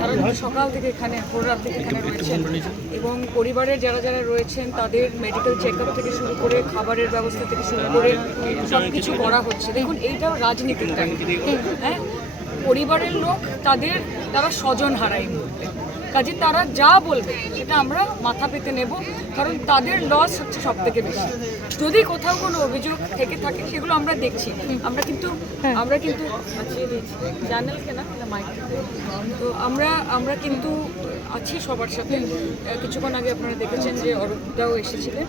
তারা সকাল থেকে এখানে ভোর রাত থেকে এখানে রয়েছেন এবং পরিবারের যারা যারা রয়েছেন তাদের মেডিকেল চেক আপ থেকে শুরু করে খাবারের ব্যবস্থা থেকে শুরু করে সব কিছু করা হচ্ছে। দেখুন এইটাও রাজনীতির টাইম, হ্যাঁ, পরিবারের লোক তারা স্বজন হারায় এই মুহূর্তে, কাজে তারা যা বলবে সেটা আমরা মাথা পেতে নেব, কারণ তাদের লস হচ্ছে সব থেকে বেশি। যদি কোথাও কোনো অভিযোগ থেকে থাকে সেগুলো আমরা দেখছি, আমরা কিন্তু চ্যানেল কেনা মাইক, তো আমরা কিন্তু আছি সবার সাথে। কিছুক্ষণ আগে আপনারা দেখেছেন যে অরূপদাও এসেছিলেন,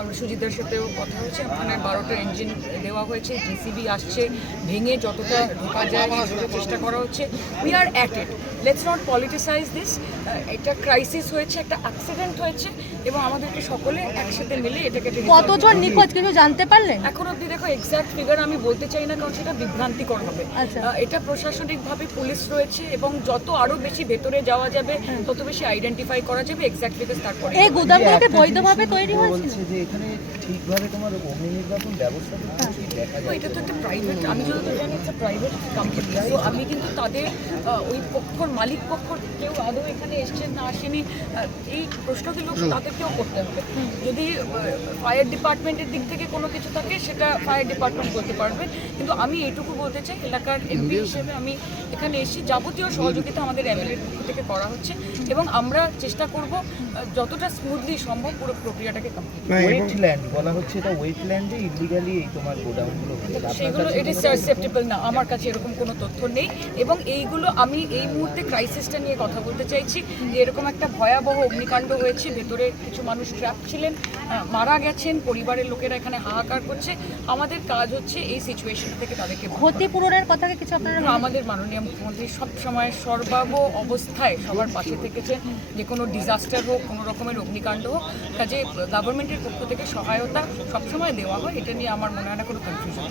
আমরা সুজিতদার সাথেও কথা হয়েছে। ওখানে 12টা ইঞ্জিন দেওয়া হয়েছে, জেসিবি আসছে, ভেঙে যতটা ঢোকা যায় সেটার চেষ্টা করা হচ্ছে। We are at it, let's not politicise this. একটা ক্রাইসিস হয়েছে, একটা অ্যাক্সিডেন্ট হয়েছে এবং আমাদেরকে সকলে একসাথে মিলে এটাকে। কতজন নিখোঁজ কিছু জানতে পারলেন? এখন অবধি দেখো এক্স্যাক্ট ফিগার আমি বলতে চাই না, কারণ সেটা বিভ্রান্তিকর হবে। এটা প্রশাসনিকভাবে পুলিশ রয়েছে এবং যত আরো বেশি ভেতরে যাওয়া যাবে তত বেশি আইডেন্টিফাই করা যাবে এক্স্যাক্ট ফিগার। তারপরে এই গুদামগুলোকে বৈধভাবে তৈরি হয়েছে যে এখানে ঠিকভাবে তোমার অগ্নি নির্বাপন ব্যবস্থা এটা তো একটা প্রাইভেট, আমি যতদূর জানি একটা প্রাইভেট কোম্পানি। তো আমি কিন্তু তাদের ওই পক্ষর মালিক পক্ষর কেউ আদৌ এখানে এসছেন না আসেনি এই প্রশ্নগুলো তাদেরকেও করতে হবে। যদি ফায়ার ডিপার্টমেন্টের দিক থেকে কোনো কিছু থাকে সেটা ফায়ার ডিপার্টমেন্ট বলতে পারবে, কিন্তু আমি এইটুকু বলতে চাই এলাকার এমপি হিসেবে আমি এখানে এসেছি, যাবতীয় সহযোগিতা আমাদের এমএলএর পক্ষ থেকে করা হচ্ছে এবং আমরা চেষ্টা করব যতটা স্মুথলি সম্ভব পুরো প্রক্রিয়াটাকে কমপ্লিট। ওয়েটল্যান্ড বলা হচ্ছে, এটা ওয়েটল্যান্ডে ইলিগালি এই তোমার গোডাউনগুলো সেগুলো ইট ইজ সাসেপ্টেবল না, আমার কাছে এরকম কোনো তথ্য নেই। এবং এইগুলো আমি এই মুহূর্তে ক্রাইসিসটা নিয়ে কথা বলতে চাইছি যে এরকম একটা ভয়াবহ অগ্নিকাণ্ড হয়েছে, ভেতরে কিছু মানুষ ট্র্যাপ ছিলেন, মারা গেছেন, পরিবারের লোকেরা এখানে হাহাকার করছে। আমাদের কাজ হচ্ছে এই সিচুয়েশন থেকে তাদেরকে ক্ষতিপূরণের কথা কিছু আপনারা? আমাদের মাননীয় মুখ্যমন্ত্রী সবসময় সর্বাব অবস্থায় সবার পাশে থেকেছেন, যে কোনো ডিজাস্টার হোক, কোনো রকমের অগ্নিকাণ্ড হোক, কাজে গভর্নমেন্টের পক্ষ থেকে সহায়তা সবসময় দেওয়া হয়। এটা নিয়ে আমার মনে হয় না কোনো কনফিউশন।